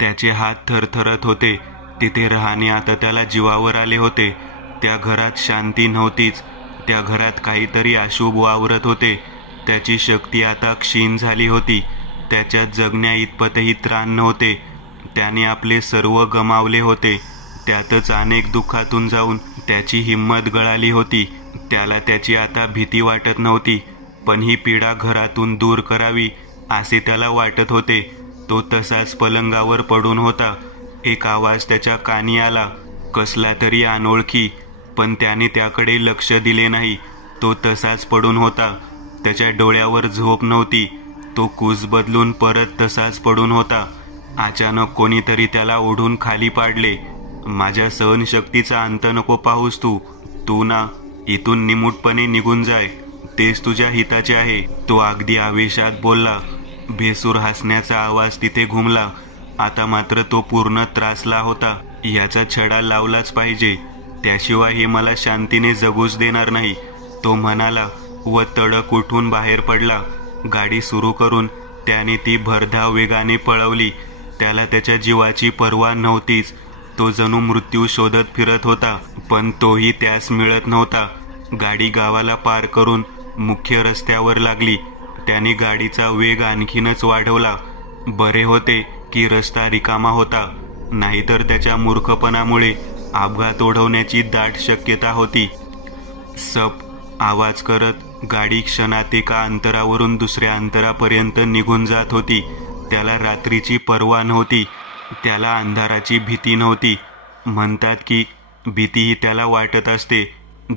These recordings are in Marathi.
त्याचे हात थरथरत होते. तिथे राहणे आता त्याला जीवावर आले होते. त्या घरात शांती नव्हतीच. त्या घरात काहीतरी अशुभ वावरत होते. त्याची शक्ती आता क्षीण झाली होती. त्याच्यात जगण्या इतपतही त्राण नव्हते. त्याने आपले सर्व गमावले होते. त्यातच अनेक दुःखातून जाऊन त्याची हिंमत गळाली होती. त्याला त्याची आता भीती वाटत नव्हती. पण ही पीडा घरातून दूर करावी असे त्याला वाटत होते. तो तसाच पलंगावर पडून होता. एक आवाज त्याच्या कानी आला, कसला तरी अनोळखी. पण त्याने त्याकडे लक्ष दिले नाही. तो तसाच पडून होता. त्याच्या डोळ्यावर झोप नव्हती. तो कूस बदलून परत तसाच पडून होता. अचानक कोणीतरी त्याला ओढून खाली पाडले. माझ्या सहनशक्तीचा अंत नको पाहूस तू ना इथून निमूटपणे निघून जाय. तेच तुझ्या हिताचे आहे, तो अगदी आवेशात बोलला. भेसूर हसण्याचा आवाज तिथे घुमला. आता मात्र तो पूर्ण त्रासला होता. याचा छडा लावलाच पाहिजे, त्याशिवाय हे मला शांतीने जगूच देणार नाही, तो म्हणाला व तडक उठून बाहेर पडला. गाडी सुरू करून त्याने ती भरधाव वेगाने पळवली. त्याला त्याच्या जीवाची पर्वा नव्हतीच. तो जणू मृत्यू शोधत फिरत होता, पण तोही त्यास मिळत नव्हता. गाडी गावाला पार करून मुख्य रस्त्यावर लागली. त्याने गाडीचा वेग आणखीनच वाढवला. बरे होते की रस्ता रिकामा होता, नाहीतर त्याच्या मूर्खपणामुळे अपघात ओढवण्याची दाट शक्यता होती. सप आवाज करत गाडी क्षणात एका अंतरावरून दुसऱ्या अंतरापर्यंत निघून जात होती. त्याला रात्रीची पर्वा नव्हती. त्याला अंधाराची भीती नव्हती. म्हणतात की भीती ही त्याला वाटत असते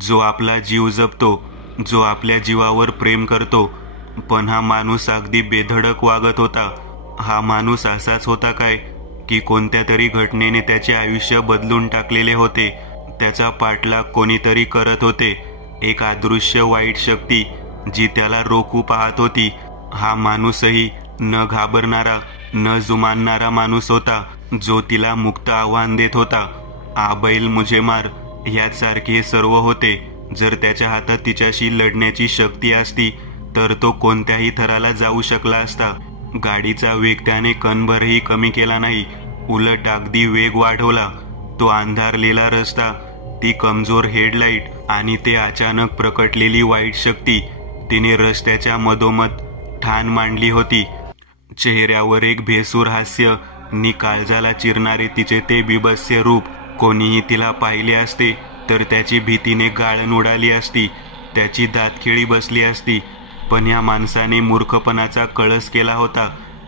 जो आपला जीव जपतो, जो आपल्या जीवावर प्रेम करतो. पण हा माणूस अगदी बेधडक वागत होता. हा माणूस असाच होता काय की कोणत्या तरी घटनेने त्याचे आयुष्य बदलून टाकलेले होते. त्याचा पाठलाग कोणीतरी करत होते, एक अदृश्य वाईट शक्ती जी त्याला रोखू पाहत होती. हा माणूसही न घाबरणारा, न जुमानणारा माणूस होता, जो तिला मुक्त आव्हान देत होता. आ बैल मुझे मार यासारखे सर्व होते. जर त्याच्या हातात तिच्याशी लढण्याची शक्ती असती तर तो कोणत्याही थराला जाऊ शकला असता. गाडीचा वेग त्याने कणभरही कमी केला नाही, उलट अगदी वेग वाढवला. तो अंधारलेला रस्ता, ती कमजोर हेडलाईट आणि ते अचानक प्रकटलेली वाईट शक्ती, तिने रस्त्याच्या मधोमध ठाण मांडली होती. चेहऱ्यावर एक भेसूर हास्य नि काळजाला चिरणारे तिचे ते बिभत्स्य रूप. कोणीही तिला पाहिले असते तर त्याची भीतीने गाळण उडाली असती, त्याची दातखिळी बसली असती. पण या माणसाने मूर्खपणाचा कळस केला होता.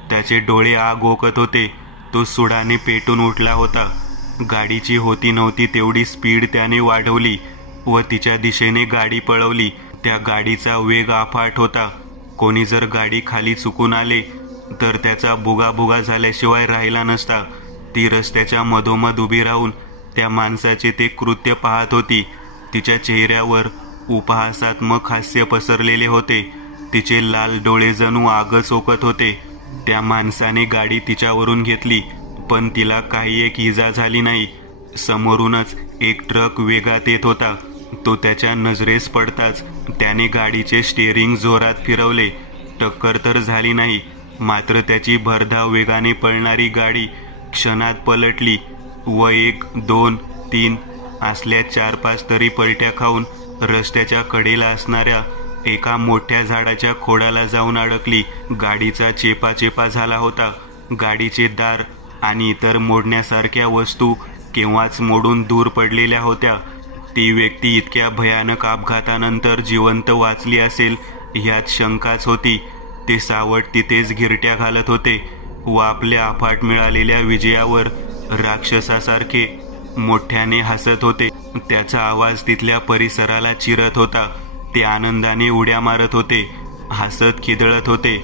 त्याचे डोळे आग ओकत होते. तो सुडाने पेटून उठला होता. गाडीची होती नव्हती तेवढी स्पीड त्याने वाढवली व तिच्या दिशेने गाडी पळवली. त्या गाडीचा वेग अफाट होता. कोणी जर गाडी खाली चुकून आले तर त्याचा बुगाबुगा झाल्याशिवाय राहिला नसता. ती रस्त्याच्या मधोमध उभी राहून त्या माणसाचे ते कृत्य पाहत होती. तिच्या चेहऱ्यावर उपहासात्मक हास्य पसरलेले होते. तिचे लाल डोळे जणू आगच ओकत होते. त्या माणसाने गाडी तिच्यावरून घेतली, पण तिला काही एक इजा झाली नाही. समोरूनच एक ट्रक वेगात येत होता. तो त्याच्या नजरेस पडताच त्याने गाडीचे स्टीअरिंग जोरात फिरवले. टक्कर तर झाली नाही, मात्र त्याची भरधाव वेगाने पळणारी गाडी क्षणात पलटली व 1, 2, 3 असल्या 4-5 तरी पलट्या खाऊन रस्त्याच्या कडेला असणाऱ्या एका मोठ्या झाडाच्या खोडाला जाऊन अडकली. गाडीचा चेपाचेपा झाला होता. गाडीचे दार आणि इतर मोडण्यासारख्या वस्तू केव्हाच मोडून दूर पडलेल्या होत्या. ती व्यक्ती इतक्या भयानक अपघातानंतर जिवंत वाचली असेल ह्यात शंकाच होती. ते सावट तिथेच गिरट्या घालत होते व आपल्या अफाट मिळालेल्या विजयावर राक्षसासारखे मोठ्याने हसत होते. त्याचा आवाज तिथल्या परिसराला चिरत होता. ते आनंदाने उड्या मारत होते, हसत खिदळत होते.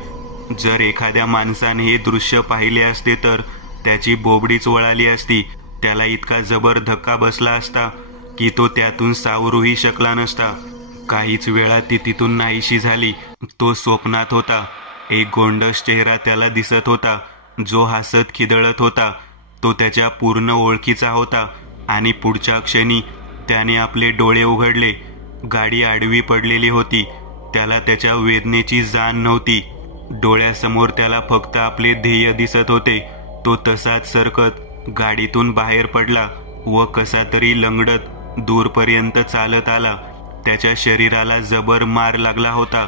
जर एखाद्या माणसाने हे दृश्य पाहिले असते तर त्याची बोबडीच वळाली असती. त्याला इतका जबर धक्का बसला असता की तो त्यातून सावरूही शकला नसता. काहीच वेळात ती तिथून नाहीशी झाली. तो स्वप्नात होता. एक गोंडस चेहरा त्याला दिसत होता, जो हसत खिदळत होता. तो त्याच्या पूर्ण ओळखीचा होता आणि पुढच्या क्षणी त्याने आपले डोळे उघडले. गाडी आडवी पडलेली होती. त्याला त्याच्या वेदनेची जाण नव्हती. डोळ्यासमोर त्याला फक्त आपले ध्येय दिसत होते. तो तसाच सरकत गाडीतून बाहेर पडला व कसा तरी लंगडत दूरपर्यंत चालत आला. त्याच्या शरीराला जबर मार लागला होता.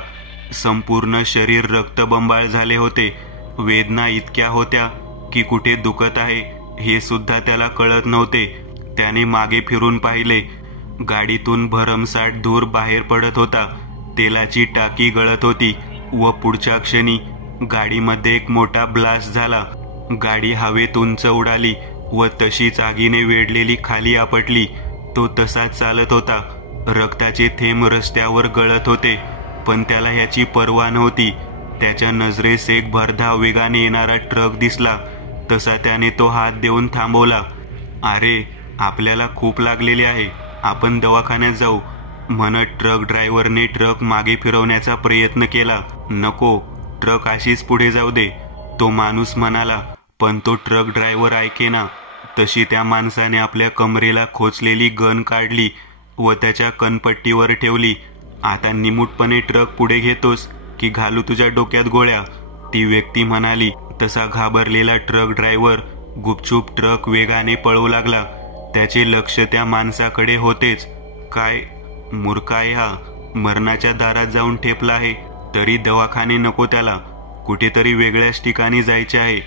संपूर्ण शरीर रक्तबंबाळ झाले होते. वेदना इतक्या होत्या की कुठे दुखत आहे हे सुद्धा त्याला कळत नव्हते. त्याने मागे फिरून पाहिले. गाडीतून भरमसाठ धूर बाहेर पडत होता. तेलाची टाकी गळत होती व पुढच्या क्षणी गाडीमध्ये एक मोठा ब्लास्ट झाला. गाडी हवेत उंच उडाली व तशीच आगीने वेढलेली खाली आपटली. तो तसाच चालत होता. रक्ताचे थेंब रस्त्यावर गळत होते, पण त्याला ह्याची पर्वा नव्हती. त्याच्या नजरेस एक भरधाव वेगाने येणारा ट्रक दिसला. तसा त्याने तो हात देऊन थांबवला. अरे, आपल्याला खूप लागलेले आहे, आपण दवाखान्यात जाऊ म्हणत ट्रक ड्रायव्हरने ट्रक मागे फिरवण्याचा प्रयत्न केला. नको, ट्रक अशीच पुढे जाऊ दे, तो माणूस म्हणाला. पण तो ट्रक ड्रायव्हर ऐकेना. तशी त्या माणसाने आपल्या कमरेला खोचलेली गन काढली व त्याच्या कनपट्टीवर ठेवली. आता निमूटपणे ट्रक पुढे घेतोस की घालू तुझ्या डोक्यात गोळ्या, ती व्यक्ती म्हणाली. तसा घाबरलेला ट्रक ड्रायव्हर गुपचूप ट्रक वेगाने पळवू लागला. त्याचे लक्ष त्या माणसाकडे होतेच. काय मूर्ख आहे हा, मरणाच्या दारात जाऊन ठेपला आहे. तरी दवाखाने नको त्याला, कुठेतरी वेगळ्याच ठिकाणी जायचे आहे.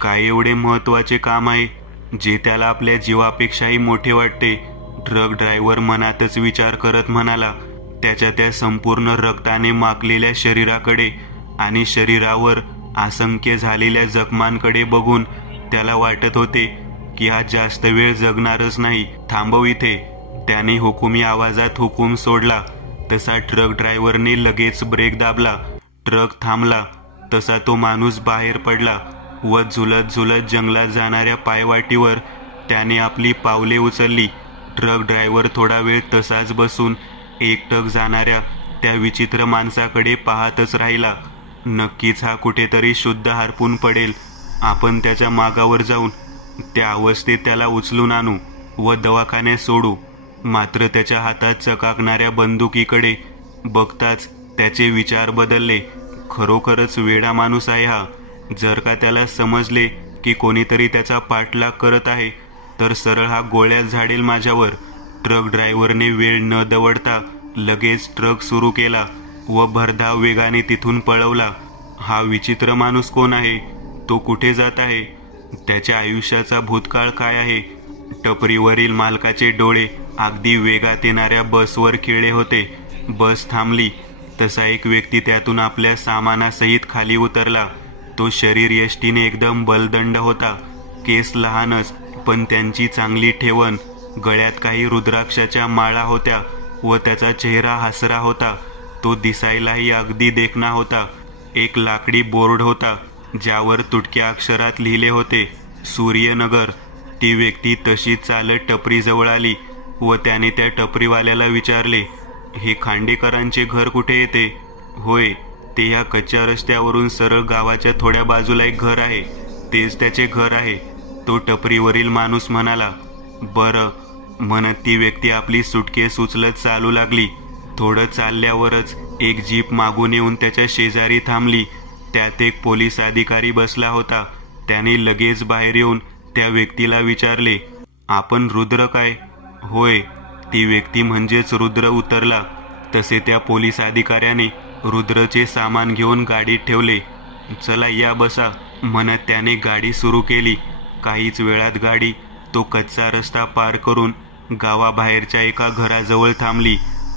काय एवढे महत्वाचे काम आहे जे त्याला आपल्या जीवापेक्षाही मोठे वाटते. ट्रक ड्रायव्हर मनातच विचार करत म्हणाला. त्याच्या त्या संपूर्ण रक्ताने माखलेल्या शरीराकडे आणि शरीरावर असंख्य झालेल्या जखमांकडे बघून त्याला वाटत होते की हा जास्त वेळ जगणारच नाही. थांबव इथे, त्याने हुकुमी आवाजात हुकूम सोडला. तसा ट्रक ड्रायव्हरने लगेच ब्रेक दाबला. ट्रक थांबला. तसा तो माणूस बाहेर पडला व झुलत झुलत जंगलात जाणाऱ्या पायवाटीवर त्याने आपली पावले उचलली. ट्रक ड्रायव्हर थोडा वेळ तसाच बसून एकटक जाणाऱ्या त्या विचित्र माणसाकडे पाहतच राहिला. नक्कीच हा कुठेतरी शुद्ध हरपून पडेल. आपण त्याच्या मागावर जाऊन त्या अवस्थेत त्याला उचलून आणू व दवाखान्यात सोडू. मात्र त्याच्या हातात चकाकणाऱ्या बंदुकीकडे बघताच त्याचे विचार बदलले. खरोखरच वेडा माणूस आहे हा. जर का त्याला समजले की कोणीतरी त्याचा पाठलाग करत आहे तर सरळ हा गोळ्यात झाडेल माझ्यावर. ट्रक ड्रायव्हरने वेळ न दवडता लगेच ट्रक सुरू केला व भरधाव वेगाने तिथून पळवला. हा विचित्र माणूस कोण आहे? तो कुठे जात आहे? त्याच्या आयुष्याचा भूतकाळ काय आहे? टपरीवरील मालकाचे डोळे अगदी वेगात येणाऱ्या बसवर खिळले होते. बस थांबली. तसा एक व्यक्ती त्यातून आपल्या सामानासहित खाली उतरला. तो शरीर यष्टीने एकदम बलदंड होता. केस लहानच, पण त्यांची चांगली ठेवण. गळ्यात काही रुद्राक्षाच्या माळा होत्या व त्याचा चेहरा हसरा होता. तो दिसायलाही अगदी देखणा होता. एक लाकडी बोर्ड होता ज्यावर तुटक्या अक्षरात लिहिले होते, सूर्यनगर. ती व्यक्ती तशीच चालत टपरीजवळ आली व त्याने त्या टपरीवाल्याला विचारले, हे खांडेकरांचे घर कुठे येते? होय, ते ह्या कच्च्या रस्त्यावरून सरळ गावाच्या थोड्या बाजूला एक घर आहे, तेच त्याचे घर आहे, तो टपरीवरील माणूस म्हणाला. बरं म्हणत ती व्यक्ती आपली सुटकेस उचलत चालू लागली. थोडं चालल्यावरच एक जीप मागून येऊन त्याच्या शेजारी थांबली. त्यात एक पोलीस अधिकारी बसला होता. त्याने लगेच बाहेर येऊन त्या व्यक्तीला विचारले, आपण रुद्र काय? होय, ती व्यक्ती म्हणजेच रुद्र उतरला. तसे त्या पोलीस अधिकाऱ्याने रुद्रचे सामान घेऊन गाडीत ठेवले. चला या बसा म्हणत त्याने गाडी सुरू केली. काहीच वेळात गाडी तो कच्चा रस्ता पार करून गावाबाहेरच्या एका घराजवळ थांबली.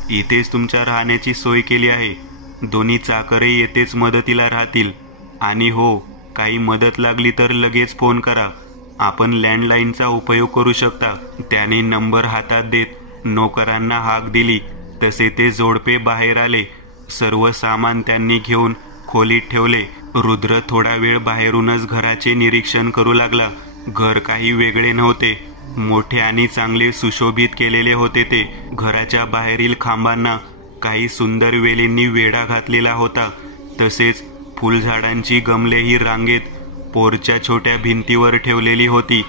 इथेच तुमच्या राहण्याची सोय केली आहे. दोन्ही चाकरही येथेच मदतीला राहतील. आणि हो, काही मदत लागली तर लगेच फोन करा. आपण लँडलाईनचा उपयोग करू शकता. त्याने नंबर हातात देत नोकरांना हाक दिली. तसे ते जोडपे बाहेर आले. सर्व सामान त्यांनी घेऊन खोलीत ठेवले. रुद्र थोडा वेळ बाहेरूनच घराचे निरीक्षण करू लागला. घर काही वेगळे नव्हते. मोठे आणि चांगले सुशोभित केलेले होते ते. घराच्या बाहेरील खांबांना काही सुंदर वेलींनी वेढा घातलेला होता. तसेच फुलझाडांची गमलेही रांगेत पोरच्या छोट्या भिंतीवर ठेवलेली होती.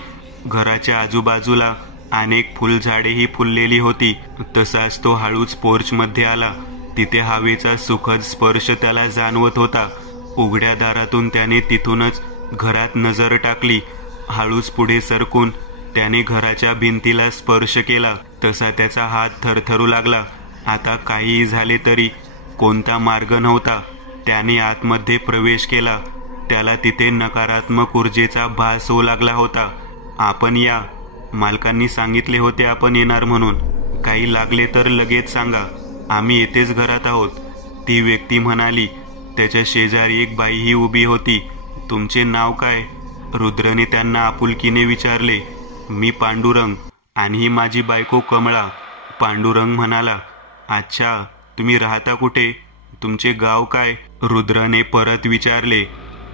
घराच्या आजूबाजूला अनेक फुलझाडेही फुललेली होती. तसाच तो हळूच पोर्चमध्ये आला. तिथे हवेचा सुखद स्पर्श त्याला जाणवत होता. उघड्या दारातून त्याने तिथूनच घरात नजर टाकली. हळूच पुढे सरकून त्याने घराच्या भिंतीला स्पर्श केला. तसा त्याचा हात थरथरू लागला. आता काहीही झाले तरी कोणता मार्ग नव्हता. त्याने आतमध्ये प्रवेश केला. त्याला तिथे नकारात्मक ऊर्जेचा भास होऊ लागला होता. आपण या, मालकांनी सांगितले होते आपण येणार म्हणून. काही लागले तर लगेच सांगा, आम्ही येथेच घरात आहोत, ती व्यक्ती म्हणाली. त्याच्या शेजारी एक बाईही उभी होती. तुमचे नाव काय? रुद्रने त्यांना आपुलकीने विचारले. मी पांडुरंग आणि ही माझी बायको कमळा. पांडुरंग म्हणाला. अच्छा, तुम्ही राहता कुठे? तुमचे गाव काय? रुद्रने परत विचारले.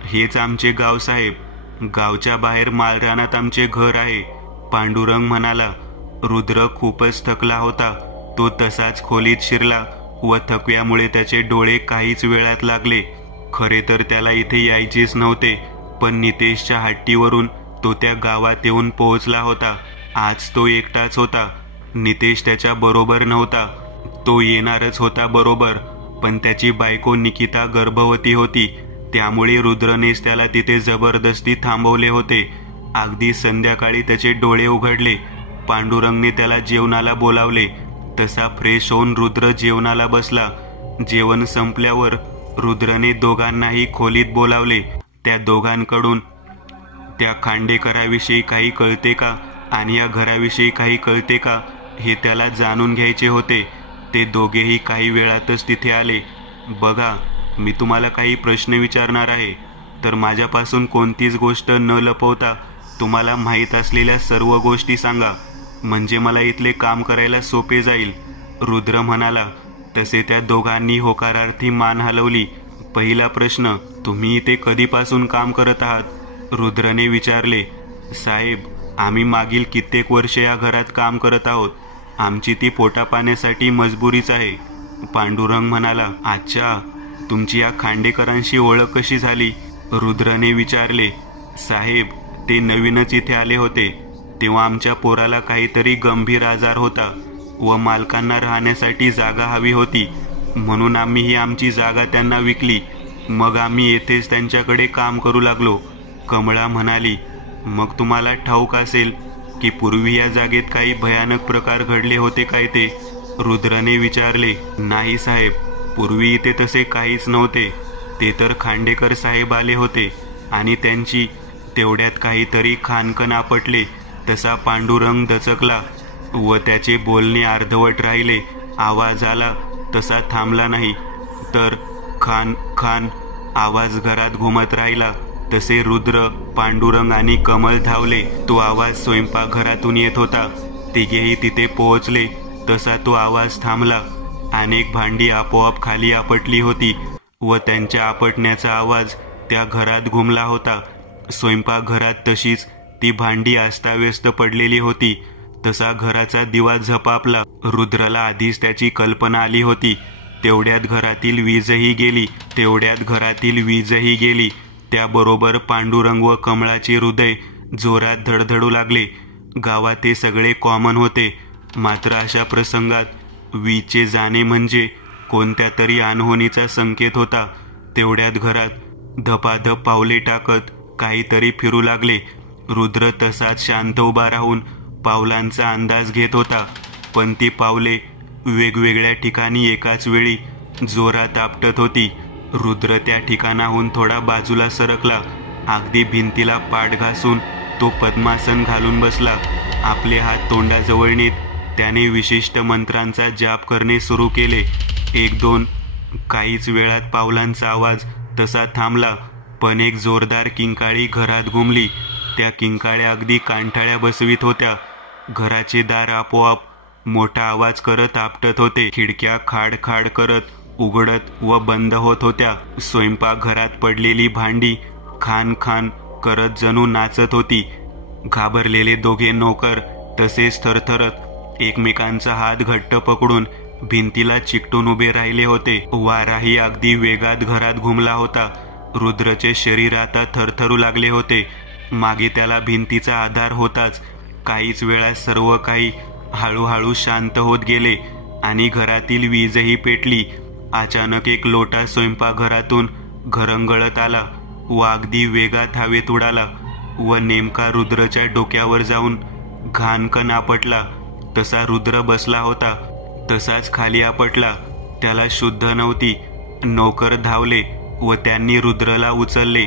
हेच आमचे गाव साहेब. गावच्या बाहेर माळरानात आमचे घर आहे, पांडुरंग म्हणाला. रुद्र खूपच थकला होता. तो तसाच खोलीत शिरला व थकव्यामुळे त्याचे डोळे काहीच वेळात लागले. खरे तर त्याला इथे यायचेच नव्हते, पण नितेशच्या हट्टीवरून तो त्या गावात येऊन पोहोचला होता. आज तो एकटाच होता. नितेश त्याच्या बरोबर नव्हता. तो येणारच होता बरोबर, पण त्याची बायको निकिता गर्भवती होती. त्यामुळे रुद्रनेच त्याला तिथे जबरदस्ती थांबवले होते. अगदी संध्याकाळी त्याचे डोळे उघडले. पांडुरंगने त्याला जेवणाला बोलावले. तसा फ्रेश होऊन रुद्र जेवणाला बसला. जेवण संपल्यावर रुद्रने दोघांनाही खोलीत बोलावले. त्या दोघांकडून त्या खांडेकराविषयी काही कळते का आणि या घराविषयी काही कळते का हे त्याला जाणून घ्यायचे होते. ते दोघेही काही वेळातच तिथे आले. बघा, मी तुम्हाला काही प्रश्न विचारणार आहे, तर माझ्यापासून कोणतीच गोष्ट न लपवता तुम्हाला माहीत असलेल्या सर्व गोष्टी सांगा, म्हणजे मला इथले काम करायला सोपे जाईल, रुद्र म्हणाला. तसे त्या दोघांनी होकारार्थी मान हलवली. पहिला प्रश्न, तुम्ही इथे कधीपासून काम करत आहात? रुद्रने विचारले. साहेब, आम्ही मागील कित्येक वर्ष या घरात काम करत आहोत. आमची ती पोटापाण्यासाठी मजबुरीच आहे, पांडुरंग म्हणाला. अच्छा, तुमची या खांडेकरांशी ओळख कशी झाली? रुद्रने विचारले. साहेब, ते नवीनच इथे आले होते. तेव्हा आमच्या पोराला काहीतरी गंभीर आजार होता व मालकांना राहण्यासाठी जागा हवी होती, म्हणून आम्ही ही आमची जागा त्यांना विकली. मग आम्ही येथेच त्यांच्याकडे काम करू लागलो, कमळा म्हणाली. मग तुम्हाला ठाऊक असेल की पूर्वी या जागेत काही भयानक प्रकार घडले होते काय ते? रुद्रने विचारले. नाही साहेब, पूर्वी इथे तसे काहीच नव्हते. ते तर खांडेकर साहेब आले होते आणि त्यांची तेवढ्यात काहीतरी खानकन आपटले. तसा पांडुरंग दचकला व त्याचे बोलणे अर्धवट राहिले. आवाज आला तसा थांबला नाही, तर खान खान आवाज घरात घुमत राहिला. तसे रुद्र, पांडुरंग आणि कमल धावले. तो आवाज स्वयंपाकघरातून येत होता. तिघेही तिथे पोहोचले. तसा तो आवाज थांबला. अनेक भांडी आपोआप खाली आपटली होती व त्यांच्या आपटण्याचा आवाज त्या घरात घुमला होता. स्वयंपाकघरात तशीच ती भांडी अस्ताव्यस्त पडलेली होती. तसा घराचा दिवा झपापला. रुद्रला आधीच त्याची कल्पना आली होती. तेवढ्यात घरातील वीजही गेली. त्याबरोबर पांडुरंग व कमळाचे हृदय जोरात धडधडू लागले. गावात ते सगळे कॉमन होते, मात्र अशा प्रसंगात वीजचे जाणे म्हणजे कोणत्या तरी अनहोनीचा संकेत होता. तेवढ्यात घरात धपाधप पावले टाकत काहीतरी फिरू लागले. रुद्र तसाच शांत उभा राहून पावलांचा अंदाज घेत होता, पण ती पावले वेगवेगळ्या ठिकाणी एकाच वेळी जोरात आपटत होती. रुद्र त्या ठिकाणाहून थोडा बाजूला सरकला. अगदी भिंतीला पाठ घासून तो पद्मासन घालून बसला. आपले हात तोंडाजवळ नेत त्याने विशिष्ट मंत्रांचा जाप करणे सुरू केले. 1-2 काहीच वेळात पावलांचा आवाज तसा थांबला, पण एक जोरदार किंकाळी घरात घुमली. त्या किंकाळ्या अगदी कांठाळ्या बसवीत होत्या. घराचे दार आपोआप मोठा आवाज करत आपटत होते. खिडक्या खाड खाड करत उघडत व बंद होत होत्या. स्वयंपाकघरात पडलेली भांडी खान खान करत जणू नाचत होती. घाबरलेले दोघे नोकर तसेच थरथरत एकमेकांचा हात घट्ट पकडून भिंतीला चिकटून उभे राहिले होते. वाराही अगदी वेगात घरात घुमला होता. रुद्रचे शरीर आता थरथरू लागले होते. मागे त्याला भिंतीचा आधार होताच. काहीच वेळात सर्व काही हळूहळू शांत होत गेले आणि घरातील वीजही पेटली. अचानक एक लोटा स्वयंपाकघरातून घरंगळत आला व अगदी वेगात हवेत उडाला. व नेमका रुद्रच्या डोक्यावर जाऊन घाणकन आपटला. तसा रुद्र बसला होता तसाच खाली आपटला. त्याला शुद्ध नव्हती. नौकर धावले व त्यांनी रुद्रला उचलले.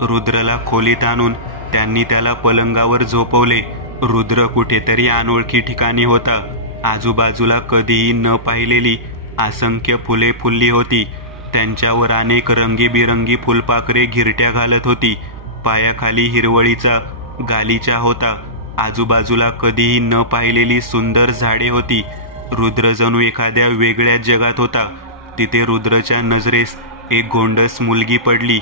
रुद्रला खोलीत आणून त्यांनी त्याला पलंगावर झोपवले. रुद्र कुठेतरी अनोळखी ठिकाणी होता. आजूबाजूला कधीही न पाहिलेली असंख्य फुले फुलली होती. त्यांच्यावर अनेक रंगीबिरंगी फुलपाखरे घिरट्या घालत होती. पायाखाली हिरवळीचा गालिचा होता. आजूबाजूला कधीही न पाहिलेली सुंदर झाडे होती. रुद्र जणू एखाद्या वेगळ्या जगात होता. तिथे रुद्रच्या नजरेस एक गोंडस मुलगी पडली.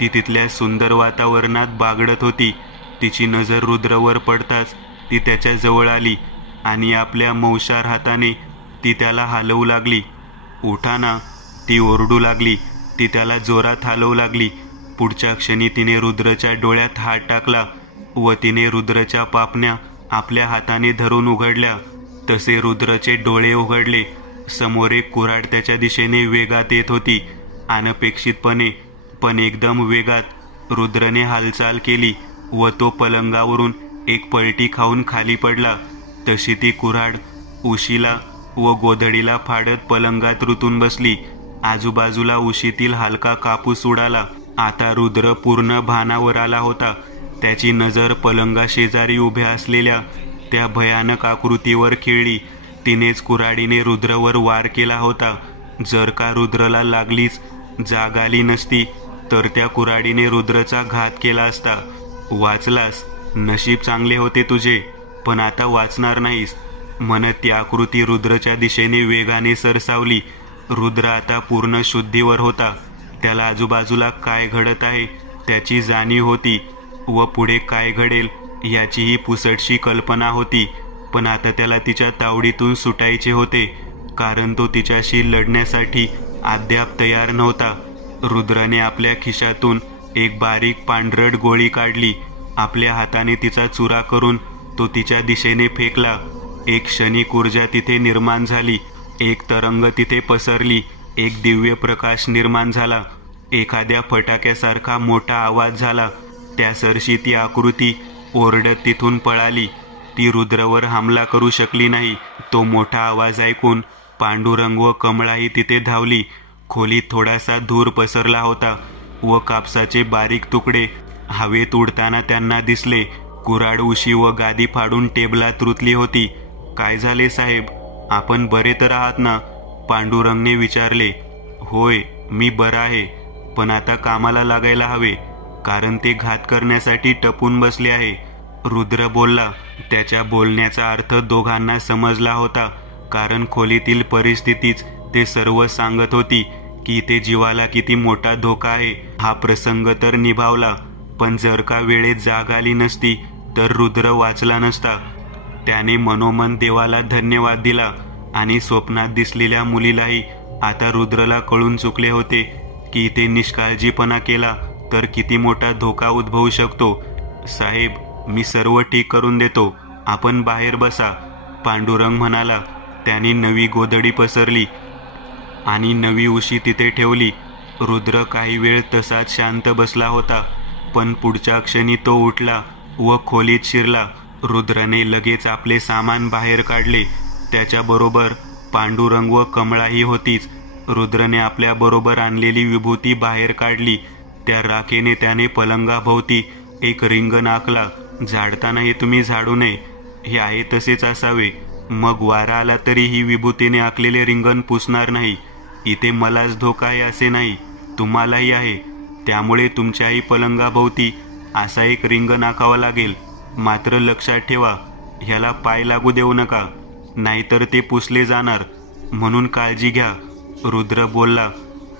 ती तिथल्या सुंदर वातावरणात बागडत होती. तिची नजर रुद्रवर पडताच ती त्याच्या जवळ आली आणि आपल्या मौशार हाताने ती त्याला हलवू लागली. उठा ना, ती ओरडू लागली. ती त्याला जोरात हलवू लागली. पुढच्या क्षणी तिने रुद्रच्या डोळ्यात हात टाकला व तिने रुद्रच्या पापण्या आपल्या हाताने धरून उघडल्या. तसे रुद्रचे डोळे उघडले. समोर एक कुऱ्हाड त्याच्या दिशेने वेगात येत होती. अनपेक्षितपणे पण एकदम वेगात रुद्रने हालचाल केली व तो पलंगावरून एक पलटी खाऊन खाली पडला. तशी ती कुऱ्हाड उशीला व गोधडीला फाडत पलंगात रुतून बसली. आजूबाजूला उशीतील हलका कापूस उडाला. आता रुद्र पूर्ण भानावर आला होता. त्याची नजर पलंगा शेजारी उभ्या असलेल्या त्या भयानक आकृतीवर खेळली. तिनेच कुऱ्हाडीने रुद्रवर वार केला होता. जर का रुद्रला लागलीच जाग आली नसती तर त्या कुऱ्हाडीने रुद्रचा घात केला असता. वाचलास, नशीब चांगले होते तुझे, पण आता वाचणार नाहीस, म्हणत ती आकृती रुद्रच्या दिशेने वेगाने सरसावली. रुद्र आता पूर्ण शुद्धीवर होता. त्याला आजूबाजूला काय घडत आहे त्याची जाणीव होती व पुढे काय घडेल याचीही पुसटशी कल्पना होती. पण आता त्याला तिच्या तावडीतून सुटायचे होते, कारण तो तिच्याशी लढण्यासाठी अद्याप तयार नव्हता. रुद्राने आपल्या खिशातून एक बारीक पांढरट गोळी काढली. आपल्या हाताने तिचा चुरा करून तो तिच्या दिशेने फेकला. एक क्षणिक ऊर्जा तिथे निर्माण झाली. एक तरंग तिथे पसरली. एक दिव्य प्रकाश निर्माण झाला. एखाद्या फटाक्यासारखा मोठा आवाज झाला. त्या सरशी ती आकृती ओरडत तिथून पळाली. ती रुद्रवर हमला करू शकली नाही. तो मोठा आवाज ऐकून पांडुरंग व कमळाही तिथे धावली. खोलीत थोडासा धूर पसरला होता व कापसाचे बारीक तुकडे हवेत उडताना त्यांना दिसले. कुऱ्हाड उशी व गादी फाडून टेबलात रुतली होती. काय झाले साहेब, आपण बरे तर आहात ना, पांडुरंगने विचारले. होय, मी बरा आहे, पण आता कामाला लागायला हवे, कारण ते घात करण्यासाठी टपून बसले आहे, रुद्र बोलला. त्याच्या बोलण्याचा अर्थ दोघांना समजला होता, कारण खोलीतील परिस्थितीच ते सर्व सांगत होती की ते जीवाला किती मोठा धोका आहे. हा प्रसंग तर निभावला, पण जर का वेळेत जाग आली नसती तर रुद्र वाचला नसता. त्याने मनोमन देवाला धन्यवाद दिला आणि स्वप्नात दिसलेल्या मुलीलाही आता रुद्रला कळून चुकले होते की ते निष्काळजीपणा केला तर किती मोठा धोका उद्भवू शकतो. साहेब, मी सर्व ठीक करून देतो, आपण बाहेर बसा, पांडुरंग म्हणाला. त्याने नवी गोधडी पसरली आणि नवी उशी तिथे ठेवली. रुद्र काही वेळ तसाच शांत बसला होता, पण पुढच्या क्षणी तो उठला व खोलीत शिरला. रुद्रने लगेच आपले सामान बाहेर काढले. त्याच्याबरोबर पांडुरंग व कमळाही होतीच. रुद्रने आपल्याबरोबर आणलेली विभूती बाहेर काढली. त्या राखेने त्याने पलंगाभोवती एक रिंगण आखला. झाडताना हे तुम्ही झाडू नये, हे आहे तसेच असावे. मग वारा आला तरी ही विभूतीने आखलेले रिंगण पुसणार नाही. इथे मलाच धोका आहे असे नाही, तुम्हालाही आहे. त्यामुळे तुमच्याही पलंगाभोवती असा एक रिंगण आखावा लागेल. मात्र लक्षात ठेवा, ह्याला पाय लागू देऊ नका, नाहीतर ते पुसले जाणार, म्हणून काळजी घ्या, रुद्र बोलला.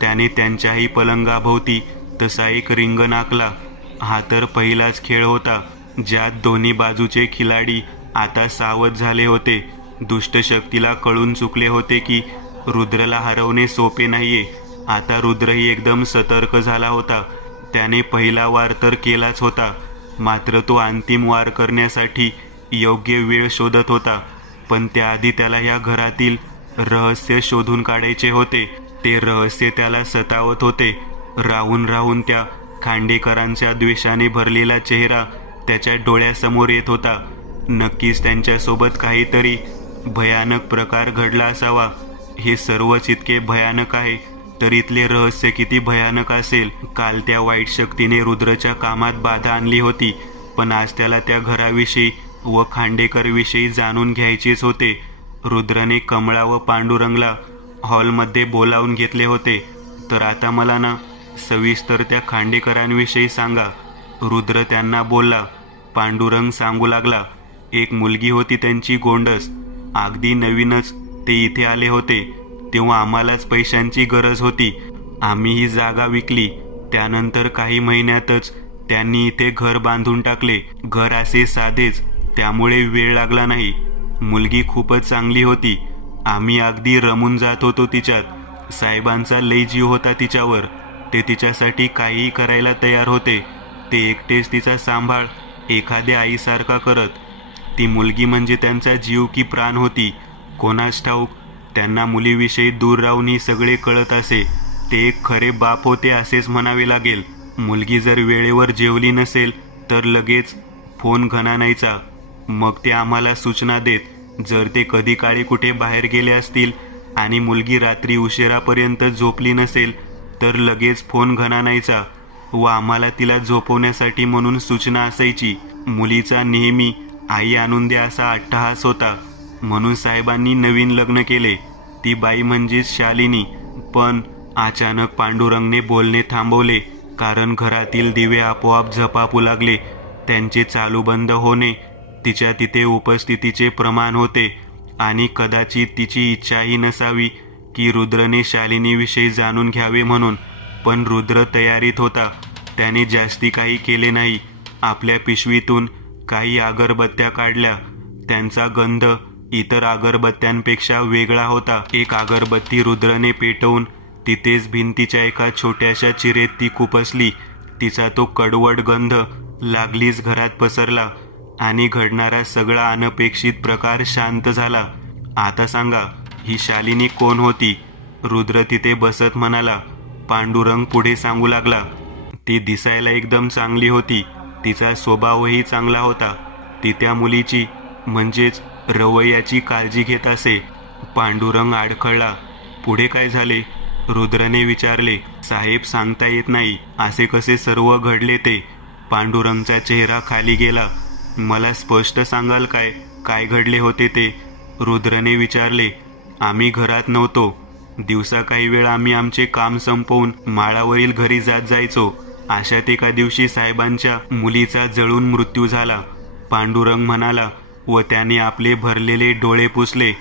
त्याने त्यांच्याही पलंगाभोवती तसा एक रिंगण आखला. हा तर पहिलाच खेळ होता, ज्यात दोन्ही बाजूचे खिलाडी आता सावध झाले होते. दुष्ट शक्तीला कळून चुकले होते की रुद्रला हरवणे सोपे नाहीये. आता रुद्रही एकदम सतर्क झाला होता. त्याने पहिला वार तर केलाच होता, मात्र तो अंतिम वार करण्यासाठी योग्य वेळ शोधत होता. पण त्याआधी त्याला ह्या घरातील रहस्य शोधून काढायचे होते. ते रहस्य त्याला सतावत होते. राहून राहून त्या खांडेकरांच्या द्वेषाने भरलेला चेहरा त्याच्या डोळ्यासमोर येत होता. नक्कीच त्यांच्यासोबत काहीतरी भयानक प्रकार घडला असावा. हे सर्वच इतके भयानक आहे तर इथले रहस्य किती भयानक असेल. काल त्या वाईट शक्तीने रुद्रच्या कामात बाधा आणली होती, पण आज त्याला त्या घराविषयी व खांडेकर विषयी जाणून घ्यायचेच होते. रुद्रने कमळा व पांडुरंगला हॉलमध्ये बोलावून घेतले होते. तर आता मला ना सविस्तर त्या खांडेकरांविषयी सांगा, रुद्र त्यांना बोलला. पांडुरंग सांगू लागला, एक मुलगी होती त्यांची गोंडस. अगदी नवीनच ते इथे आले होते तेव्हा आम्हालाच पैशांची गरज होती. आम्ही ही जागा विकली. त्यानंतर काही महिन्यातच त्यांनी इथे घर बांधून टाकले. घर असे साधेच, त्यामुळे वेळ लागला नाही. मुलगी खूपच चांगली होती. आम्ही अगदी रमून जात होतो तिच्यात. साहेबांचा लय जीव होता तिच्यावर. ते तिच्यासाठी काहीही करायला तयार होते. ते एकटेच तिचा सांभाळ एखाद्या आईसारखा करत. ती मुलगी म्हणजे त्यांचा जीव की प्राण होती. कोणास ठाऊक त्यांना मुलीविषयी दूर राहूनही सगळे कळत असे. ते एक खरे बाप होते असेच म्हणावे लागेल. मुलगी जर वेळेवर जेवली नसेल तर लगेच फोन घणानायचा. मग ते आम्हाला सूचना देत. जर ते कधी काळी कुठे बाहेर गेले असतील आणि मुलगी रात्री उशिरापर्यंत झोपली नसेल तर लगेच फोन घणानायचा व आम्हाला तिला झोपवण्यासाठी म्हणून सूचना असायची. मुलीचा नेहमी आई आणून द्या असा अट्टहास होता. म्हणून साहेबांनी नवीन लग्न केले. ती बाई म्हणजेच शालिनी. पण अचानक पांडुरंगने बोलणे थांबवले, कारण घरातील दिवे आपोआप झपापू लागले. त्यांचे चालू बंद होणे तिच्या तिथे उपस्थितीचे प्रमाण होते. आणि कदाचित तिची इच्छाही नसावी की रुद्रने शालिनीविषयी जाणून घ्यावे म्हणून. पण रुद्र तयारीत होता. त्याने जास्ती काही केले नाही. आपल्या पिशवीतून काही अगरबत्त्या काढल्या. त्यांचा गंध इतर अगरबत्त्यांपेक्षा वेगळा होता. एक अगरबत्ती रुद्रने पेटवून तिथेच भिंतीच्या एका छोट्याशा चिरेत ती खुपसली. तिचा तो कडवट गंध लागलीच घरात पसरला आणि घडणारा सगळा अनपेक्षित प्रकार शांत झाला. आता सांगा, ही शालिनी कोण होती? रुद्र तिथे बसत म्हणाला. पांडुरंग पुढे सांगू लागला, ती दिसायला एकदम चांगली होती. तिचा स्वभावही चांगला होता. ती त्या मुलीची म्हणजेच रवैयाची काळजी घेत असे. पांडुरंग अडखळला. पुढे काय झाले? रुद्रने विचारले. साहेब, सांगता येत नाही. असे कसे सर्व घडले ते? पांडुरंगचा चेहरा खाली गेला. मला स्पष्ट सांगाल काय, काय घडले होते ते? रुद्रने विचारले. आम्ही घरात नव्हतो. दिवसा काही वेळा आम्ही आमचे काम संपवून माळावरील घरी जात जायचो. अशात एका दिवशी साहेबांच्या मुलीचा जळून मृत्यू झाला. पांडुरंग म्हणाला व त्याने आपले भरलेले डोळे पुसले.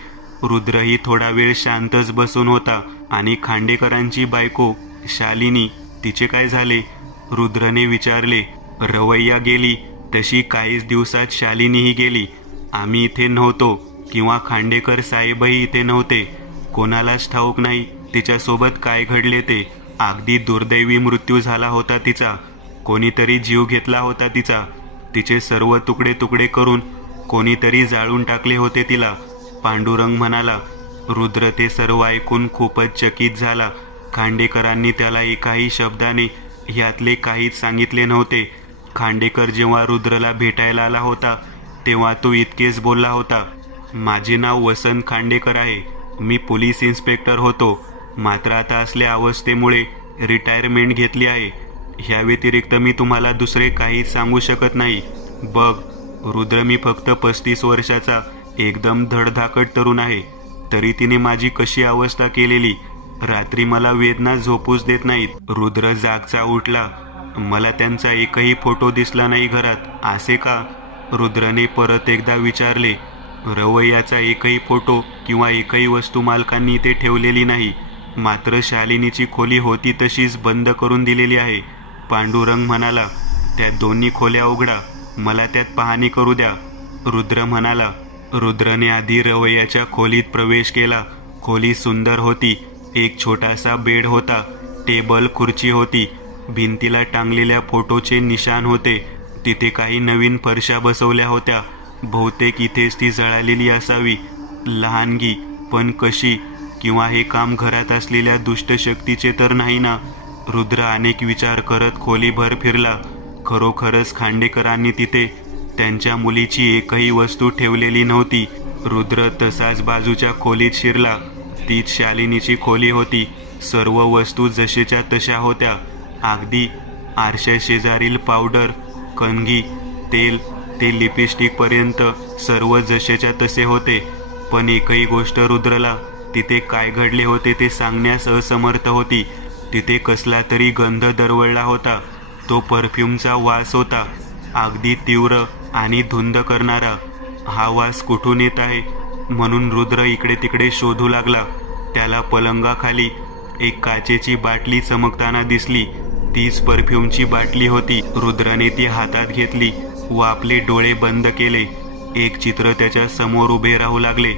रुद्रही थोडा वेळ शांतच बसून होता. आणि खांडेकरांची बायको शालिनी, तिचे काय झाले? रुद्रने विचारले. रवैया गेली तशी काहीच दिवसात शालिनीही गेली. आम्ही इथे नव्हतो किंवा खांडेकर साहेबही इथे नव्हते. कोणालाच ठाऊक नाही तिच्यासोबत काय घडले ते. अगदी दुर्दैवी मृत्यू झाला होता तिचा. कोणीतरी जीव घेतला होता तिचा. तिचे सर्व तुकडे तुकडे करून कोणीतरी जाळून टाकले होते तिला. पांडुरंग म्हणाला. रुद्र ते सर्व ऐकून खूपच चकित झाला. खांडेकरांनी त्याला एकाही शब्दाने यातले काहीच सांगितले नव्हते. खांडेकर जेव्हा रुद्रला भेटायला आला होता तेव्हा तो इतकेच बोलला होता. माझे नाव वसंत खांडेकर आहे. मी पोलीस इन्स्पेक्टर होतो, मात्र आता असल्या अवस्थेमुळे रिटायरमेंट घेतली आहे. ह्या व्यतिरिक्त मी तुम्हाला दुसरे काहीच सांगू शकत नाही. बघ रुद्र, मी फक्त 35 वर्षाचा एकदम धडधाकट तरुण आहे. तरी तिने माझी कशी अवस्था केलेली. रात्री मला वेदना झोपूच देत नाहीत. रुद्र जागचा उठला. मला त्यांचा एकही फोटो दिसला नाही घरात. असे का? रुद्रने परत एकदा विचारले. रवैयाचा एकही फोटो किंवा एकही वस्तू मालकांनी ते ठेवलेली नाही. मात्र शालिनीची खोली होती तशीच बंद करून दिलेली आहे. पांडुरंग म्हणाला. त्या दोन्ही खोल्या उघडा, मला त्यात पाहणी करू द्या. रुद्र म्हणाला. रुद्रने आधी रवैयाच्या खोलीत प्रवेश केला. खोली सुंदर होती. एक छोटासा बेड होता. टेबल, खुर्ची होती. भिंतीला टांगलेल्या फोटोचे निशाण होते. तिथे काही नवीन फरशा बसवल्या होत्या. बहुतेक इथेच ती जळालेली असावी. लहानगी, पण कशी? किंवा हे काम घरात असलेल्या दुष्ट शक्तीचे तर नाही ना? रुद्र अनेक विचार करत खोलीभर फिरला. खरोखरच खांडेकरांनी तिथे त्यांच्या मुलीची एकही वस्तू ठेवलेली नव्हती. रुद्र तसाच बाजूच्या खोलीत शिरला. तीच शालिनीची खोली होती. सर्व वस्तू जसेच्या तशा होत्या. अगदी आरशा शेजारील पावडर, कंघी, तेल ते लिपस्टिक पर्यंत सर्व जसेच्या तसे होते. पण एकही गोष्ट रुद्रला तिथे काय घडले होते ते सांगण्यास असमर्थ होती. तिथे कसला तरी गंध दरवळला होता. तो परफ्यूमचा वास होता, अगदी तीव्र आणि धुंद करणारा. हा वास कुठून येत आहे म्हणून रुद्र इकडे तिकडे शोधू लागला. त्याला पलंगाखाली एक काचेची बाटली चमकताना दिसली. तीच परफ्यूमची बाटली होती. रुद्राने ती हातात घेतली व आपले डोळे बंद केले. एक चित्र त्याच्या समोर उभे राहू लागले.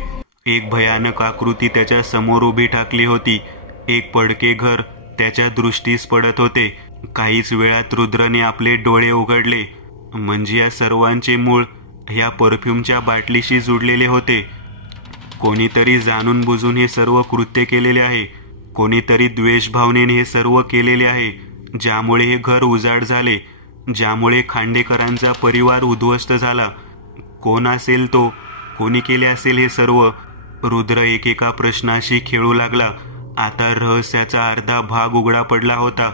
एक भयानक आकृती त्याच्या समोर उभी ठाकली होती. एक पडके घर त्याच्या दृष्टीस पडत होते. काहीच वेळात रुद्रने आपले डोळे उघडले. म्हणजे या सर्वांचे मूळ ह्या परफ्यूमच्या बाटलीशी जुडलेले होते. कोणीतरी जाणून बुजून हे सर्व कृत्य केलेले आहे. कोणीतरी द्वेषभावनेने हे सर्व केलेले आहे, ज्यामुळे हे घर उजाड झाले, ज्यामुळे खांडेकरांचा परिवार उद्ध्वस्त झाला. कोण असेल तो? कोणी केले असेल हे सर्व? रुद्र एकेका प्रश्नाशी खेळू लागला. आता रहस्याचा अर्धा भाग उघडा पडला होता.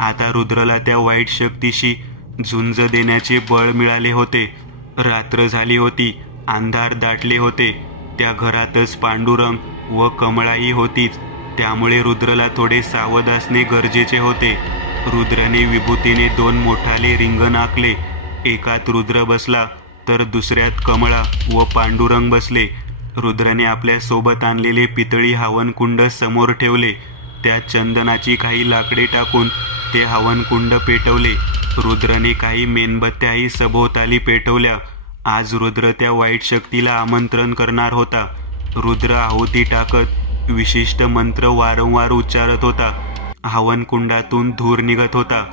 आता रुद्रला त्या वाईट शक्तीशी झुंज देण्याचे बळ मिळाले होते. रात्र झाली होती. अंधार दाटले होते. त्या घरातच पांडुरंग व कमळाई होतीच. त्यामुळे रुद्रला थोडे सावध असणे गरजेचे होते. रुद्रने विभूतीने 2 मोठाले रिंगण आखले. एकात रुद्र बसला तर दुसऱ्यात कमळा व पांडुरंग बसले. रुद्रने आपल्या सोबत आणलेले पितळी हवनकुंड समोर ठेवले. त्यात चंदनाची काही लाकडे टाकून ते हवनकुंड पेटवले. रुद्रने काही मेणबत्त्याही सभोवताली पेटवल्या. आज रुद्र त्या वाईट शक्तीला आमंत्रण करणार होता. रुद्र आहुती टाकत विशिष्ट मंत्र वारंवार उच्चारत होता. हवनकुंडातून धूर निघत होता.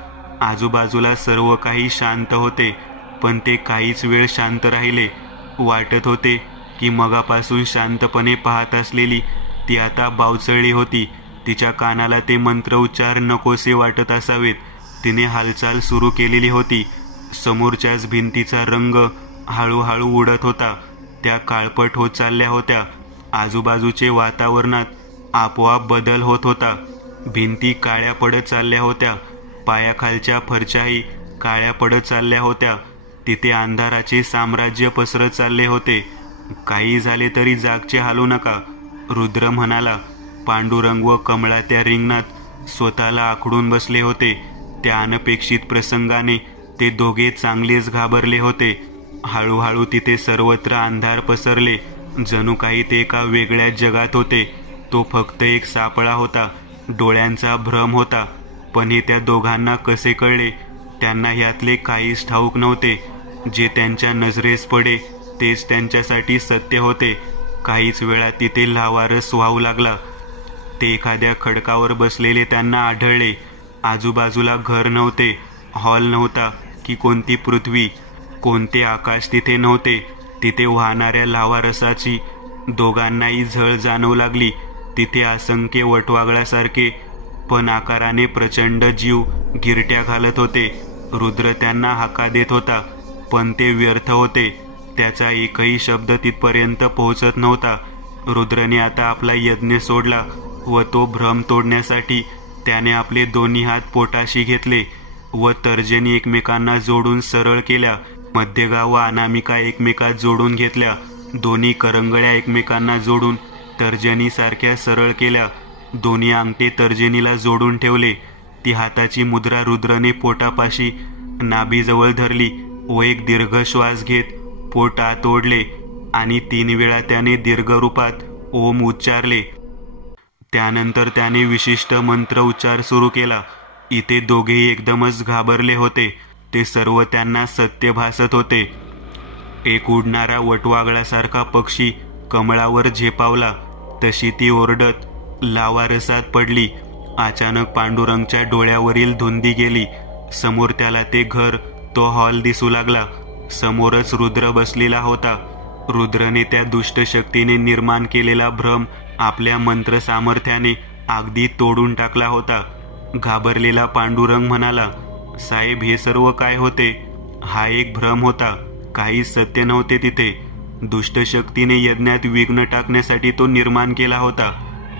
आजूबाजूला सर्व काही शांत होते. पण ते काहीच वेळ शांत राहिले. वाटत होते की मगापासून शांतपणे पाहत असलेली ती आता बावचळली होती. तिच्या कानाला ते मंत्र उच्चार नकोसे वाटत असावेत. तिने हालचाल सुरू केलेली होती. समोरच्याच भिंतीचा रंग हळूहळू उडत होता. त्या काळपट होत चालल्या होत्या. आजूबाजूचे वातावरणात आपोआप बदल होत होता. भिंती काळ्या पडत चालल्या होत्या. पायाखालच्या फरशाही काळ्या पडत चालल्या होत्या. तिथे अंधाराचे साम्राज्य पसरत चालले होते. काही झाले तरी जागचे हालू नका, रुद्र म्हणाला. पांडुरंग व कमळा त्या रिंगणात स्वतःला आखडून बसले होते. त्या अनपेक्षित प्रसंगाने ते दोघे चांगलेच घाबरले होते. हळूहळू तिथे सर्वत्र अंधार पसरले. जणू काही ते एका वेगळ्या जगात होते. तो फक्त एक सापळा होता. डोळ्यांचा भ्रम होता. पण हे त्या दोघांना कसे कळले? त्यांना ह्यातले काहीच ठाऊक नव्हते. जे त्यांच्या नजरेस पडे तेच त्यांच्यासाठी सत्य होते. काहीच वेळात तिथे लावारस वाहू लागला. ते एखाद्या खडकावर बसलेले त्यांना आढळले. आजूबाजूला घर नव्हते, हॉल नव्हता की कोणती पृथ्वी, कोणते आकाश तिथे नव्हते. तिथे वाहणाऱ्या लावारसाची दोघांनाही झळ जाणवू लागली. तिथे असंख्य वटवागळासारखे पण आकाराने प्रचंड जीव गिरट्या घालत होते. रुद्र त्यांना हाका देत होता, पण ते व्यर्थ होते. त्याचा एकही शब्द तिथपर्यंत पोहोचत नव्हता. रुद्रने आता आपला यज्ञ सोडला व तो भ्रम तोडण्यासाठी त्याने आपले दोन्ही हात पोटाशी घेतले व तर्जनी एकमेकांना जोडून सरळ केल्या. मध्यगा व अनामिका एकमेकात जोडून घेतल्या. दोन्ही करंगळ्या एकमेकांना जोडून तर्जनीसारख्या सरळ केल्या. दोन्ही अंगठे तर्जनीला जोडून ठेवले. ती हाताची मुद्रा रुद्रने पोटापाशी नाभीजवळ धरली व एक दीर्घ श्वास घेत पोट आत ओढले आणि 3 वेळा त्याने दीर्घ रूपात ओम उच्चारले. त्यानंतर त्याने विशिष्ट मंत्र उच्चार सुरू केला. इथे दोघेही एकदमच घाबरले होते. ते सर्व त्यांना सत्य भासत होते. एक उडणारा वटवागळासारखा पक्षी कमळावर झेपावला. तशी ती ओरडत लावारसात पडली. अचानक पांडुरंगच्या डोळ्यावरील धुंदी गेली. समोर त्याला ते घर, तो हॉल दिसू लागला. समोरच रुद्र बसलेला होता. रुद्रने त्या दुष्ट शक्तीने निर्माण केलेला भ्रम आपल्या मंत्र सामर्थ्याने अगदी तोडून टाकला होता. घाबरलेला पांडुरंग म्हणाला, साहेब, हे सर्व काय होते? हा एक भ्रम होता, काहीच सत्य नव्हते तिथे. दुष्ट शक्तीने यज्ञात विघ्न टाकण्यासाठी तो निर्माण केला होता,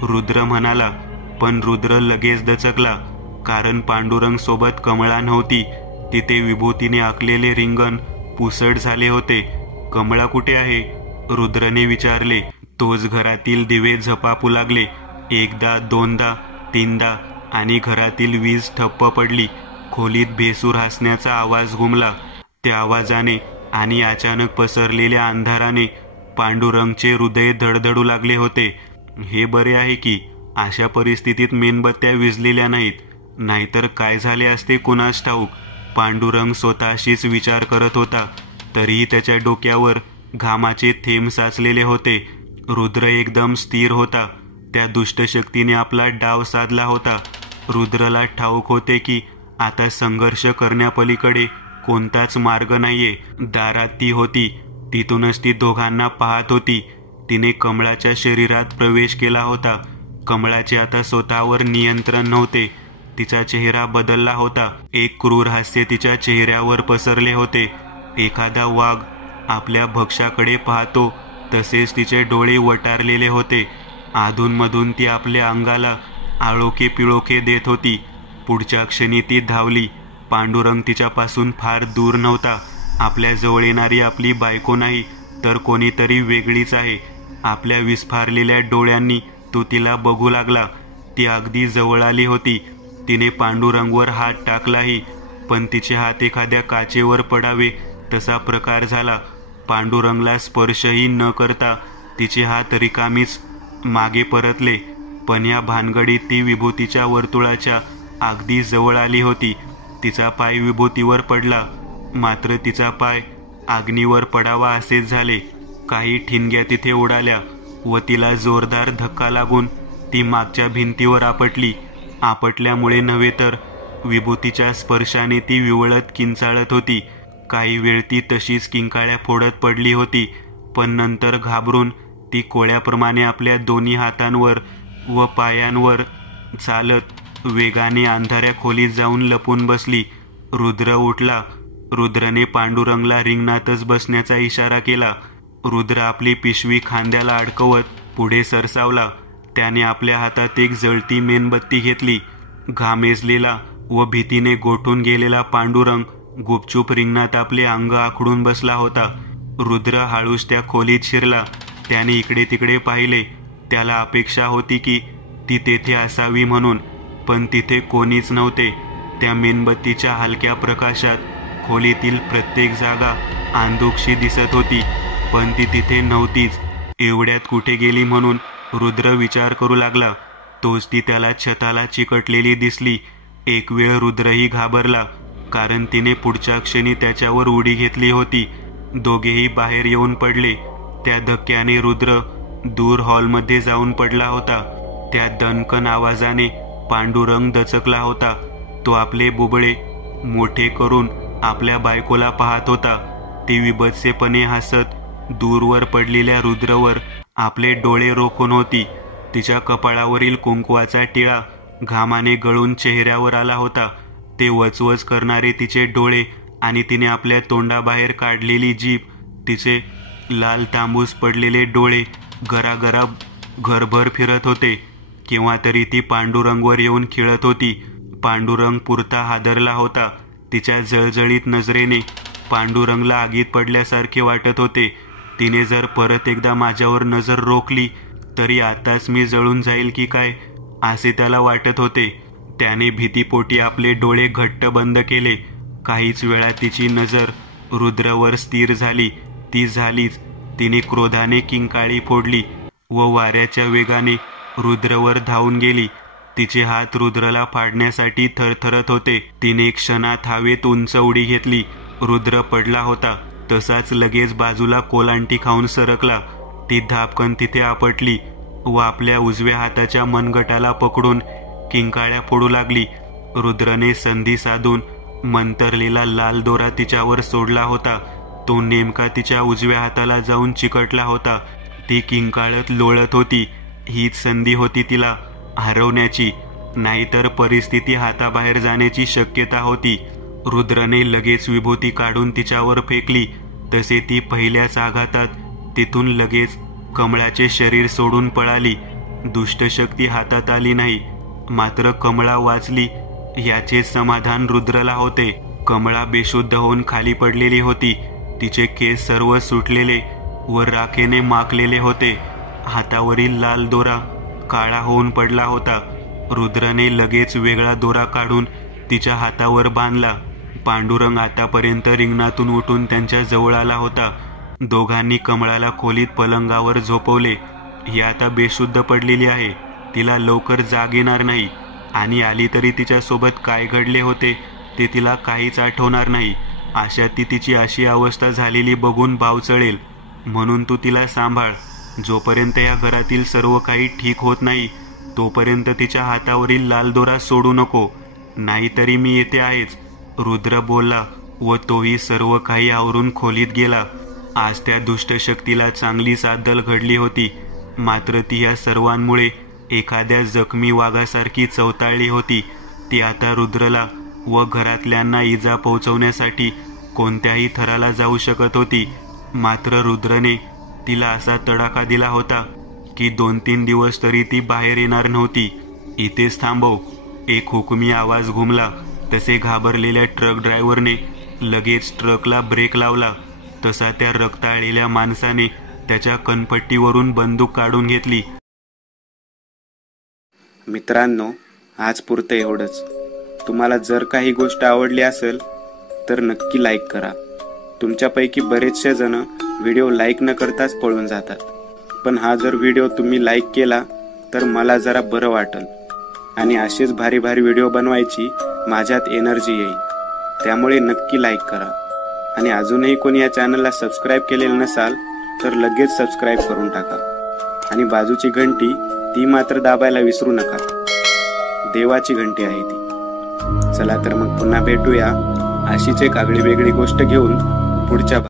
रुद्र म्हणाला. पण रुद्र लगेच दचकला, कारण पांडुरंग सोबत कमळा नव्हती. तिथे विभूतीने आखलेले रिंगण पुसट झाले होते. कमळा कुठे आहे? रुद्रने विचारले. तोच घरातील दिवे झपापू लागले. एकदा, दोनदा, तीनदा, आणि घरातील वीज ठप्प पडली. खोलीत बेसूर हसण्याचा आवाज घुमला. त्या आवाजाने आणि अचानक पसरलेल्या अंधाराने पांडुरंगचे हृदय धडधडू लागले होते. हे बरे आहे की अशा परिस्थितीत मेणबत्त्या विझलेल्या नाहीत, नाहीतर काय झाले असते कुणास ठाऊक. पांडुरंग स्वतःशीच विचार करत होता. तरीही त्याच्या डोक्यावर घामाचे थेंब साचलेले होते. रुद्र एकदम स्थिर होता. त्या दुष्ट शक्तीने आपला डाव साधला होता. रुद्रला ठाऊक होते की आता संघर्ष करण्यापलीकडे कोणताच मार्ग नाहीये. दारात ती होती. तिथूनच ती दोघांना पाहत होती. तिने कमळाच्या शरीरात प्रवेश केला होता. कमळाचे आता स्वतःवर नियंत्रण नव्हते. तिचा चेहरा बदलला होता. एक क्रूर हास्य तिच्या चेहऱ्यावर पसरले होते. एखादा वाघ आपल्या भक्ष्याकडे पाहतो तसेच तिचे डोळे वटारलेले होते. अधूनमधून ती आपल्या अंगाला आळोखे पिळोखे देत होती. पुढच्या क्षणी ती धावली. पांडुरंग तिच्यापासून फार दूर नव्हता. आपल्या जवळ येणारी आपली बायको नाही तर कोणीतरी वेगळीच आहे. आपल्या विस्फारलेल्या डोळ्यांनी तो तिला बघू लागला. ती अगदी जवळ आली होती. तिने पांडुरंगवर हात टाकलाही, पण तिचे हात एखाद्या काचेवर पडावे तसा प्रकार झाला. पांडुरंगला स्पर्शही न करता तिचे हात रिकामीच मागे परतले. पण या भानगडीत ती विभूतीच्या वर्तुळाच्या अगदी जवळ आली होती. तिचा पाय विभूतीवर पडला, मात्र तिचा पाय अग्नीवर पडावा असेच झाले. काही ठिणग्या तिथे उडाल्या व तिला जोरदार धक्का लागून ती मागच्या भिंतीवर आपटली. आपटल्यामुळे नव्हे तर विभूतीच्या स्पर्शाने ती विवळत किंचाळत होती. काही वेळ ती तशीच किंकाळ्या फोडत पडली होती, पण नंतर घाबरून ती कोळ्याप्रमाणे आपल्या दोन्ही हातांवर व पायांवर चालत वेगाने अंधाऱ्या खोलीत जाऊन लपून बसली. रुद्र उठला. रुद्रने पांडुरंगला रिंगणातच बसण्याचा इशारा केला. रुद्र आपली पिशवी खांद्याला अडकवत पुढे सरसावला. त्याने आपल्या हातात एक जळती मेणबत्ती घेतली. घामेजलेला व भीतीने गोठून गेलेला पांडुरंग गुपचूप रिंगणात आपले अंग आखडून बसला होता. रुद्र हळूच त्या खोलीत शिरला. त्याने इकडे तिकडे पाहिले. त्याला अपेक्षा होती की ती तेथे असावी म्हणून, पण तिथे कोणीच नव्हते. त्या मेणबत्तीच्या हलक्या प्रकाशात खोलीतील प्रत्येक जागा अंधुकशी दिसत होती, पण ती तिथे नव्हतीच. एवढ्यात कुठे गेली म्हणून रुद्र विचार करू लागला. तोच ती त्याला छताला चिकटलेली दिसली. एक वेळ रुद्रही घाबरला, कारण तिने पुढच्या क्षणी त्याच्यावर उडी घेतली होती. दोघेही बाहेर येऊन पडले. त्या धक्क्याने रुद्र दूर हॉलमध्ये जाऊन पडला होता. त्या दणकन आवाजाने पांडुरंग दचकला होता. तो आपले बुबळे मोठे करून आपल्या बायकोला पाहत होता. ती विभत्सेपणे हसत दूरवर पडलेल्या रुद्रवर आपले डोळे रोखून होती. तिच्या कपाळावरील कुंकवाचा टिळा घामाने गळून चेहऱ्यावर आला होता. ते वचवच करणारे तिचे डोळे आणि तिने आपल्या तोंडाबाहेर काढलेली जीभ, तिचे लाल तांबूस पडलेले डोळे गरागरा घरभर फिरत होते. केव्हा तरी ती पांडुरंगवर येऊन खिळत होती. पांडुरंग पुरता हादरला होता. तिच्या जळजळीत नजरेने पांडुरंगला आगीत पडल्यासारखे वाटत होते. तिने जर परत एकदा माझ्यावर नजर रोखली तरी आताच मी जळून जाईल की काय, असे त्याला वाटत होते. त्याने भीतीपोटी आपले डोळे घट्ट बंद केले. काहीच वेळात तिची नजर रुद्रवर स्थिर झाली. ती झालीच. तिने क्रोधाने किंकाळी फोडली व वाऱ्याच्या वेगाने रुद्रवर धावून गेली. तिचे हात रुद्रला फाडण्यासाठी थरथरत होते. तिने क्षणात हवेत उंच उडी घेतली. रुद्र पडला होता तसाच लगेच बाजूला कोलांटी खाऊन सरकला. ती धापकन तिथे आपटली व आपल्या उजव्या हाताच्या मनगटाला पकडून किंकाळ्या फोडू लागली. रुद्रने संधी साधून मंतरलेला लाल दोरा तिच्यावर सोडला होता. तो नेमका तिच्या उजव्या हाताला जाऊन चिकटला होता. ती किंकाळत लोळत होती. हीच संधी होती तिला हरवण्याची, नाहीतर परिस्थिती हाताबाहेर जाण्याची शक्यता होती. रुद्रने लगेच विभूती काढून तिच्यावर फेकली तसे ती पहिल्याच आघातात तिथून लगेच कमळाचे शरीर सोडून पळाली. दुष्ट शक्ती हातात आली नाही, मात्र कमळा वाचली याचे समाधान रुद्रला होते. कमळा बेशुद्ध होऊन खाली पडलेली होती. तिचे केस सर्व सुटलेले व राखेने माखलेले होते. हातावरील लाल दोरा काळा होऊन पडला होता. रुद्रने लगेच वेगळा दोरा काढून तिच्या हातावर बांधला. पांडुरंग आतापर्यंत रिंगणातून उठून त्यांच्या जवळ आला होता. दोघांनी कमळाला खोलीत पलंगावर झोपवले. ही आता बेशुद्ध पडलेली आहे, तिला लवकर जाग येणार नाही आणि आली तरी तिच्यासोबत काय घडले होते ते तिला काहीच आठवणार नाही. अशा ती तिची अशी अवस्था झालेली बघून भाव चढेल, म्हणून तू तिला सांभाळ. जोपर्यंत या घरातील सर्व काही ठीक होत नाही तोपर्यंत तिच्या हातावरील लाल दोरा सोडू नको, नाहीतरी मी येथे आहेच. रुद्र बोलला व तोही सर्व काही आवरून खोलीत गेला. आज त्या दुष्ट शक्तीला चांगलीच अद्दल घडली होती, मात्र ती या सर्वांमुळे एखाद्या जखमी वाघासारखी चवताळली होती. ती आता रुद्रला व घरातल्यांना इजा पोहोचवण्यासाठी कोणत्याही थराला जाऊ शकत होती. मात्र रुद्रने तिला असा तडाखा दिला होता की 2-3 दिवस तरी ती बाहेर येणार नव्हती. इथेच थांबव, एक हुकुमी आवाज घुमला. तसे घाबरलेल्या ट्रक ड्रायव्हरने लगेच ट्रकला ब्रेक लावला. तसा त्या रक्ताळलेल्या माणसाने त्याच्या कनपट्टीवरून बंदूक काढून घेतली. मित्रांनो, आज पुरतं एवढंच. तुम्हाला जर काही गोष्ट आवडली असेल तर नक्की लाईक करा. तुमच्यापैकी बरेचसे जण व्हिडिओ लाईक न करताच पळून जातात, पण हा जर व्हिडिओ तुम्ही लाईक केला तर मला जरा बरं वाटेल आणि असेच भारी भारी व्हिडिओ बनवायची माझ्यात एनर्जी येईल. त्यामुळे नक्की लाईक करा आणि अजूनही कोणी या चॅनलला सबस्क्राईब केलेलं नसाल तर लगेच सबस्क्राईब करून टाका आणि बाजूची घंटी ती मात्र दाबायला विसरू नका. देवाची घंटी आहे ती. चला तर मग पुन्हा भेटूया अशीच एक आगळी वेगळी गोष्ट घेऊन पुढच्या